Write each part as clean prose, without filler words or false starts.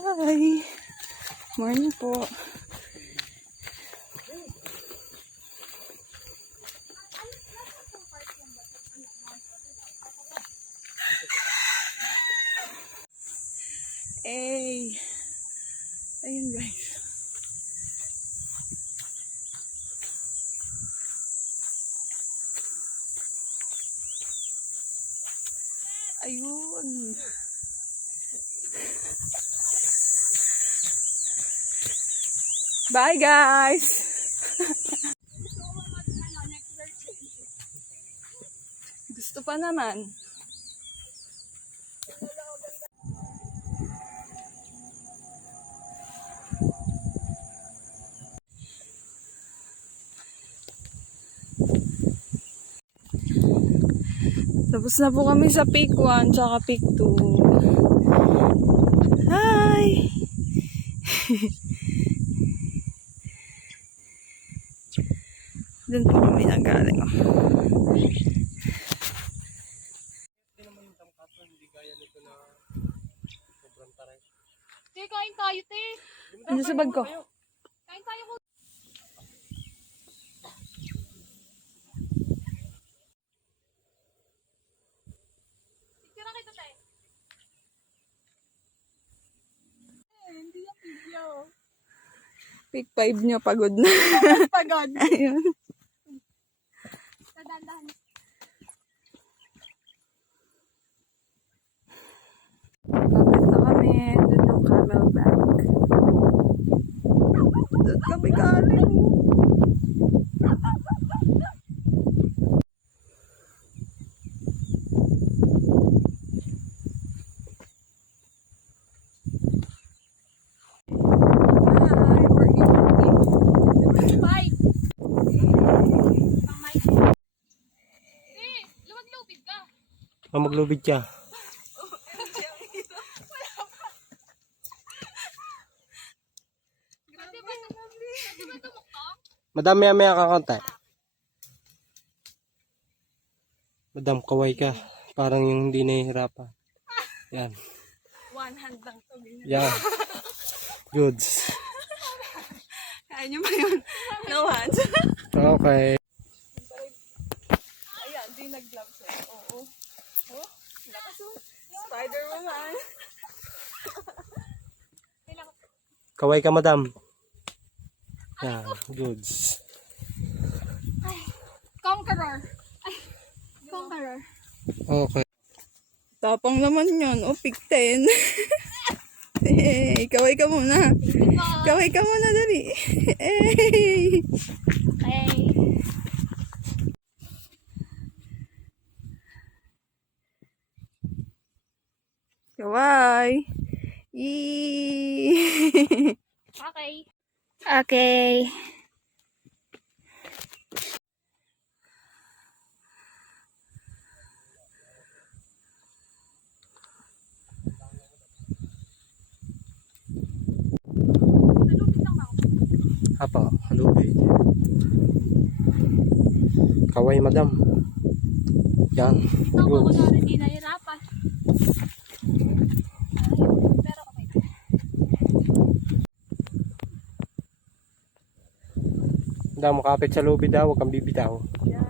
Hi! Morning po. Hey! Ayun guys. Ayun. Bye guys! Gusto pa naman. Tapos na po kami sa peak 1 tsaka peak 2. Hi! Doon po kami nanggaling. Hindi naman yung tangkaso, hindi kaya nito na sobrang taray. Te, kain tayo, te. Ano sa bag ko? Kain tayo ko. Picture kita, te. Hindi yung video. Peak 5 niya, pagod na. Pagod. Ayun. Dadan-dahan. Papit na kami. Doon yung camelback. Doon kami galing. Hi, we're eating. Bye. Pang mic. Te, luwag-lubid ka. Maglubid ka. Pwede ba tumukha? Madam, maya ka konti. Madam, kaway ka. Parang yung hindi nahihirapan. Yan. One hand lang to. Yan. Goods. Kaya nyo ba yun? No hands. Okay. Ayan, di nag-gloves eh. Oo. Oh, lakas mo. Spider-Woman. Kaway ka, madam. Yan. Goods. Conqueror. Ay, conqueror. Okay. Tapang naman yun. O, pick 10. Hey, kaway ka muna. Kaway ka muna, dali. Hey. Okay. Kaway. Yee. Okay. Okay. Apa, halubid. Kaway, madam. Yan. Ako Goods. na hindi nahirapan. Pero okay. Madam, makapit sa lubid daw. Huwag kang bibitaw. Yeah.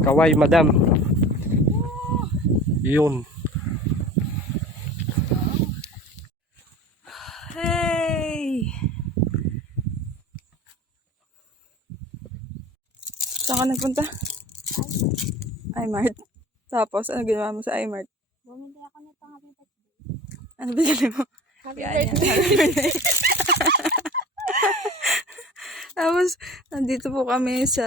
Kaway, madam. Yun. Hey. Saan ka nagpunta? iMart. Tapos, ano ginawa mo sa iMart? Bumili ako nito happy birthday. Ano binili mo? Happy Yan, birthday. yan. Happy birthday. Tapos, nandito po kami sa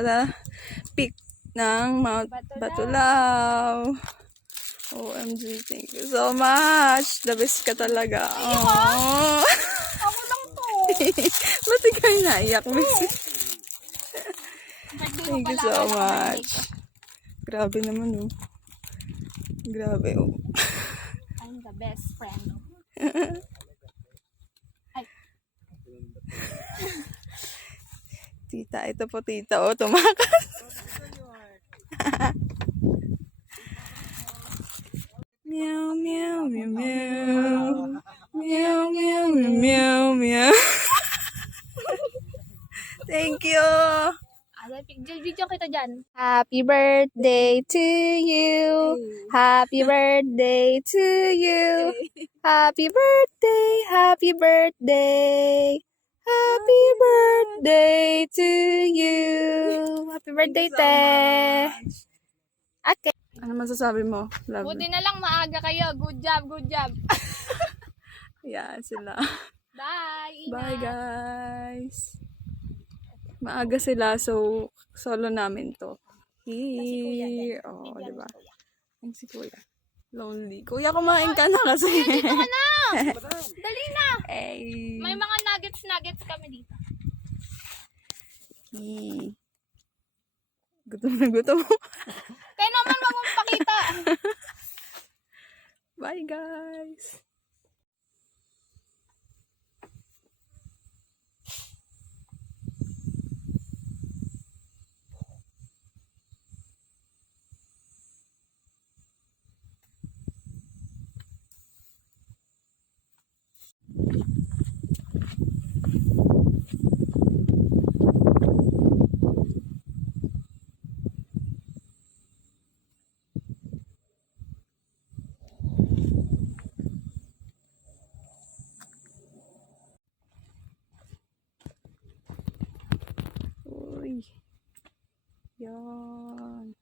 peak ng Mount Batulao. OMG, thank you so much. The best ka talaga. Oh. Ako lang to. Ba't ikaw naiyak, miss? Thank you so much. Grabe naman, oh. Grabe, oh. I'm the best friend. Ay. Tita, ito po tita. O, tumakas. Meow, meow, meow, meow. Meow, meow, meow, meow, meow. Thank you. Video kita dyan. Happy birthday to you. Happy birthday to you. Happy birthday, happy birthday. Happy birthday to you. Happy birthday, te. Okay. Ano masasabi mo? Love. Buti na lang maaga kayo. Good job, good job. Yan sila. Bye. Bye guys. Maaga sila so solo namin to. Here. Oh, di ba? Ang si Kuya. Lonely. Kuya, kumain ka na kasi. Dito ka na. Dali na. Hey. May mga nuggets kami dito. Hey. Gutom na gutom. Kaya naman wag mong pakita. Bye guys. Uy. Yan.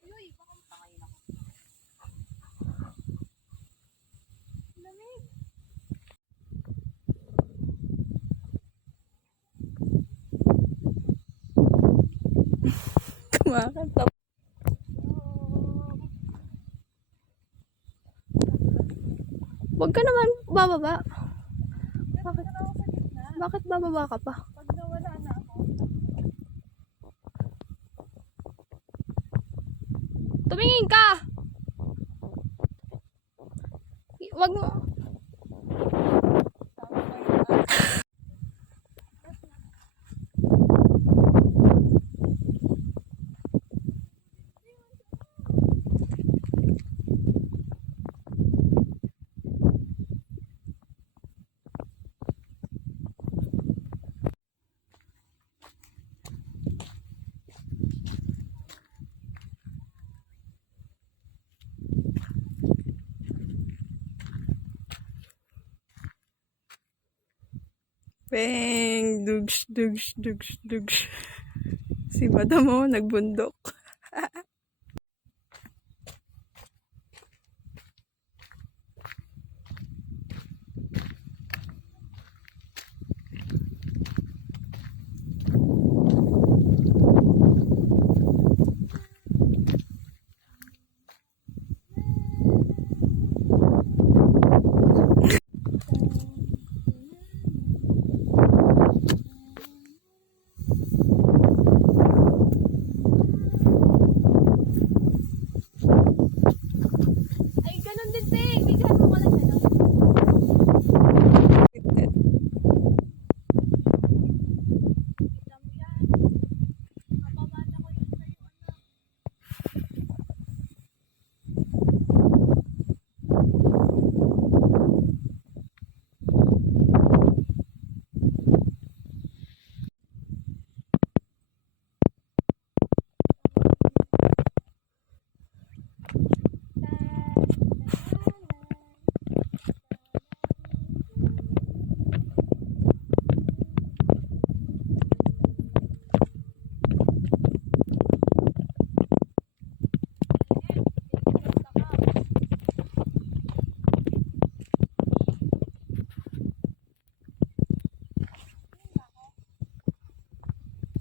Uy, baka mapangayin ako. Lamig. Kumakanta. Huwag ka naman bababa. Bakit? Bakit bababa ka pa? Pag nawala na ako. Tumingin ka! Wag mo. Peng, dugs, dugs, dugs, dugs. Si madam mo, nagbundok. Ay, ganun din, te. Bigyan mo wala ganun. Kita mo yan. Mapamana ko yun sa'yo, anak.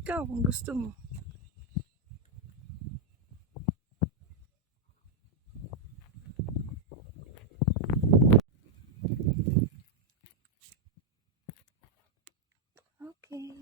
Ikaw, kung gusto mo. Okay.